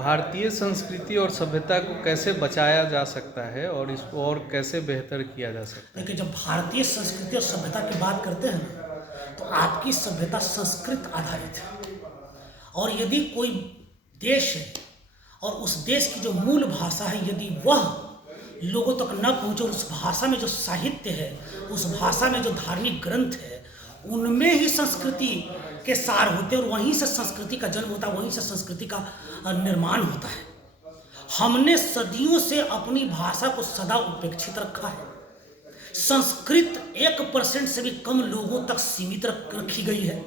भारतीय संस्कृति और सभ्यता को कैसे बचाया जा सकता है और इसको और कैसे बेहतर किया जा सकता है? देखिए, जब भारतीय संस्कृति और सभ्यता की बात करते हैं ना, तो आपकी सभ्यता संस्कृत आधारित है। और यदि कोई देश है और उस देश की जो मूल भाषा है, यदि वह लोगों तक न पहुंचे, उस भाषा में जो साहित्य है, उस भाषा में जो धार्मिक ग्रंथ है, उनमें ही संस्कृति के सार होते हैं और वहीं से संस्कृति का जन्म होता है, वहीं से संस्कृति का निर्माण होता है। हमने सदियों से अपनी भाषा को सदा उपेक्षित रखा है। संस्कृत 1% से भी कम लोगों तक सीमित रखी गई है।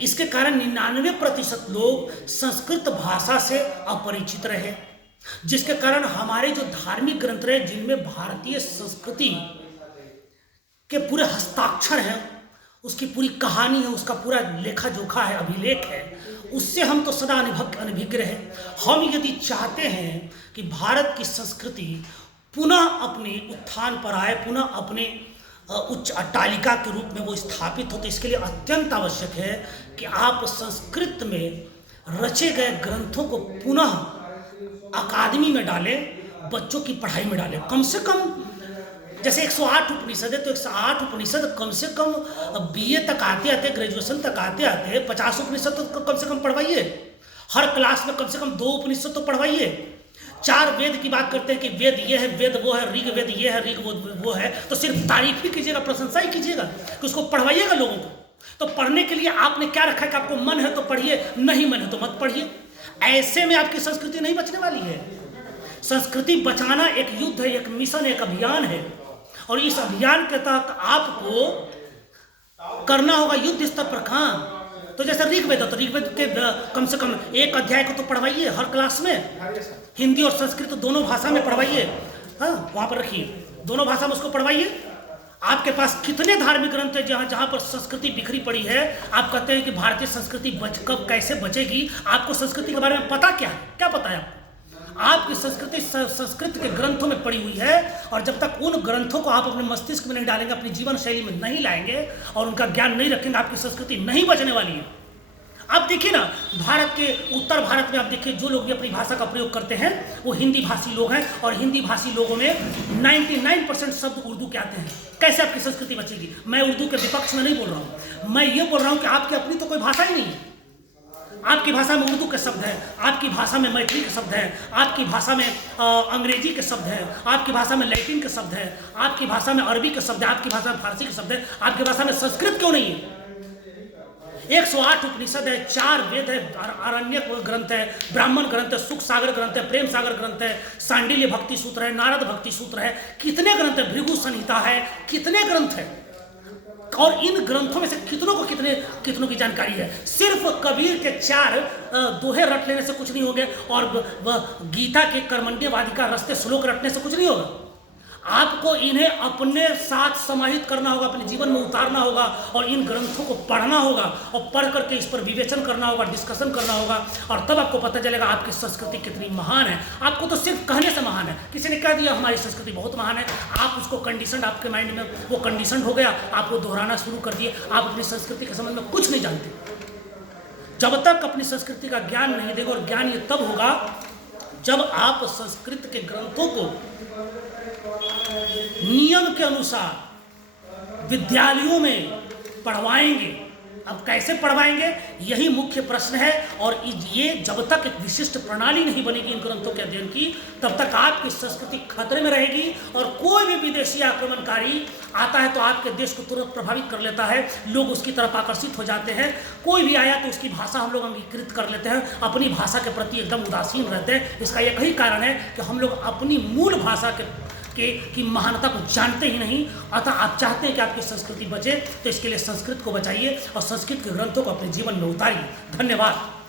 इसके कारण 99% लोग संस्कृत भाषा से अपरिचित रहे, जिसके कारण हमारे जो धार्मिक ग्रंथ रहे, जिनमें भारतीय संस्कृति के पूरे हस्ताक्षर हैं, उसकी पूरी कहानी है, उसका पूरा लेखा जोखा है, अभिलेख है, उससे हम तो सदा अनभिज्ञ रहे। हम यदि चाहते हैं कि भारत की संस्कृति पुनः अपने उत्थान पर आए, पुनः अपने उच्च अट्टालिका के रूप में वो स्थापित हो, तो इसके लिए अत्यंत आवश्यक है कि आप संस्कृत में रचे गए ग्रंथों को पुनः अकादमी में डालें, बच्चों की पढ़ाई में डालें। कम से कम जैसे 108 उपनिषद है, तो 108 उपनिषद कम से कम बीए तक आते आते, ग्रेजुएशन तक आते आते 50 उपनिषद तो कम से कम पढ़वाइए। हर क्लास में कम से कम 2 उपनिषद तो पढ़वाइए। 4 वेद की बात करते हैं कि वेद ये है, वेद वो है, ऋग वेद ये है, ऋग वो है, तो सिर्फ तारीफ ही कीजिएगा, प्रशंसा ही कीजिएगा कि उसको पढ़वाइएगा लोगों को। तो पढ़ने के लिए आपने क्या रखा है कि आपको मन है तो पढ़िए, नहीं मन है तो मत पढ़िए। ऐसे में आपकी संस्कृति नहीं बचने वाली है। संस्कृति बचाना एक युद्ध है, एक मिशन, एक अभियान है, और इस अभियान के तहत आपको करना होगा युद्ध स्तर पर काम। तो जैसे ऋग्वेद, तो ऋग्वेद के कम से कम 1 अध्याय को तो पढ़वाइए हर क्लास में। हिंदी और संस्कृत दोनों भाषा में पढ़वाइए। हाँ, वहां पर रखिए, दोनों भाषा में उसको पढ़वाइए। आपके पास कितने धार्मिक ग्रंथ है जहां पर संस्कृति बिखरी पड़ी है। आप कहते हैं कि भारतीय संस्कृति कब कैसे बचेगी? आपको संस्कृति के बारे में पता क्या है? क्या पता है आपको? आपकी संस्कृति संस्कृत के ग्रंथों में पड़ी हुई है, और जब तक उन ग्रंथों को आप अपने मस्तिष्क में नहीं डालेंगे, अपनी जीवन शैली में नहीं लाएंगे और उनका ज्ञान नहीं रखेंगे, आपकी संस्कृति नहीं बचने वाली है। आप देखिए ना, भारत के उत्तर भारत में आप देखिए, जो लोग भी अपनी भाषा का प्रयोग करते हैं वो हिंदी भाषी लोग हैं, और हिंदी भाषी लोगों में 99% शब्द उर्दू के आते हैं। कैसे आपकी संस्कृति बचेगी? मैं उर्दू के विपक्ष में नहीं बोल रहा हूँ, मैं ये बोल रहा हूँ कि आपकी अपनी तो कोई भाषा ही नहीं है। आपकी भाषा में उर्दू के शब्द हैं, आपकी भाषा में मैथिली के शब्द हैं, आपकी भाषा में अंग्रेजी के शब्द हैं, आपकी भाषा में लैटिन के शब्द हैं, आपकी भाषा में अरबी के शब्द हैं, आपकी भाषा में फारसी के शब्द हैं, आपकी भाषा में संस्कृत क्यों नहीं है? 108 उपनिषद है, 4 वेद है, आरण्यक ग्रंथ है, ब्राह्मण ग्रंथ है, सुख सागर ग्रंथ है, प्रेम सागर ग्रंथ है, सांडिल्य भक्ति सूत्र है, नारद भक्ति सूत्र है, कितने ग्रंथ है, भृगु संहिता है, कितने ग्रंथ है। और इन ग्रंथों में से कितनों की जानकारी है? सिर्फ कबीर के 4 दोहे रट लेने से कुछ नहीं होगा, और गीता के कर्मण्यवादी का रस्ते श्लोक रटने से कुछ नहीं होगा। आपको इन्हें अपने साथ समाहित करना होगा, अपने जीवन में उतारना होगा, और इन ग्रंथों को पढ़ना होगा, और पढ़ करके इस पर विवेचन करना होगा, डिस्कशन करना होगा, और तब आपको पता चलेगा आपकी संस्कृति कितनी महान है। आपको तो सिर्फ कहने से महान है, किसी ने कह दिया हमारी संस्कृति बहुत महान है, आप उसको कंडीशन, आपके माइंड में वो कंडीशन हो गया, आप वो दोहराना शुरू कर दिए, आप अपनी संस्कृति के संबंध में कुछ नहीं जानते। जब तक अपनी संस्कृति का ज्ञान नहीं देगा, और ज्ञान ये तब होगा जब आप संस्कृत के ग्रंथों को नियम के अनुसार विद्यालयों में पढ़वाएंगे। अब कैसे पढ़वाएंगे, यही मुख्य प्रश्न है। और ये जब तक एक विशिष्ट प्रणाली नहीं बनेगी इन ग्रंथों के अध्ययन की, तब तक आपकी संस्कृति खतरे में रहेगी। और कोई भी विदेशी आक्रमणकारी आता है तो आपके देश को तुरंत प्रभावित कर लेता है, लोग उसकी तरफ आकर्षित हो जाते हैं। कोई भी आया तो उसकी भाषा हम लोग अंगीकृत कर लेते हैं, अपनी भाषा के प्रति एकदम उदासीन रहते हैं। इसका एक ही कारण है कि हम लोग अपनी मूल भाषा की महानता को जानते ही नहीं। अतः आप चाहते हैं कि आपकी संस्कृति बचे, तो इसके लिए संस्कृत को बचाइए और संस्कृत के ग्रंथों को अपने जीवन में उतारिए। धन्यवाद।